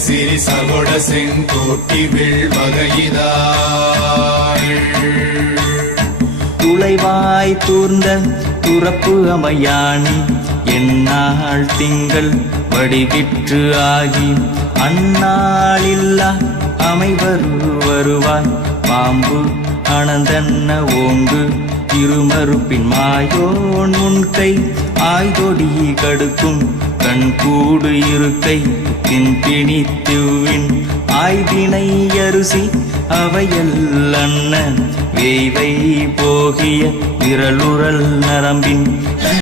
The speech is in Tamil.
சிறி சகொட செங்கோட்டி விழ்வகையிதாள் துளைவாய் தூர்ந்த துறப்பு அமையாணி எந்நாள் திங்கள் வடிவிற்று ஆகி அந்நாளில்லா அமைவரு வருவாய் பாம்பு அனந்தன்ன ஓங்கு இருமறுப்பின் மாயோன் உன்கை ஆய்தொடி கடுக்கும் கண்கூடு இருக்கை பிணித்துவின் ஆய்தினை அரிசி அவையல் அண்ண வேய்வை போகிய விரலுறல் நரம்பின்